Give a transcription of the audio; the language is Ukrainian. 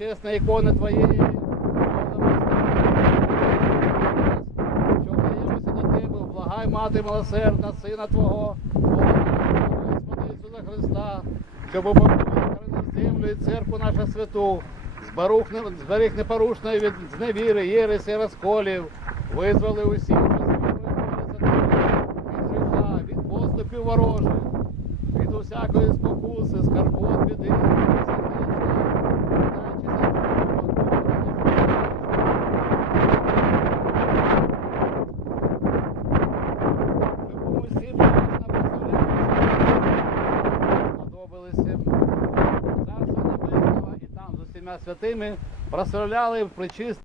Чесна ікона твоєї. Що вдаємося до тебе, благай мати милосердна, сина Твого, Господа Ісуса Христа, щоб оборони землю і церкву нашу святу, зберіг непорушної від зневіри, єресі, розколів, визволи усіх, що від гріха, від поступів ворожих, від усякої спокуси, скарбот, біди, святими прославляли причист.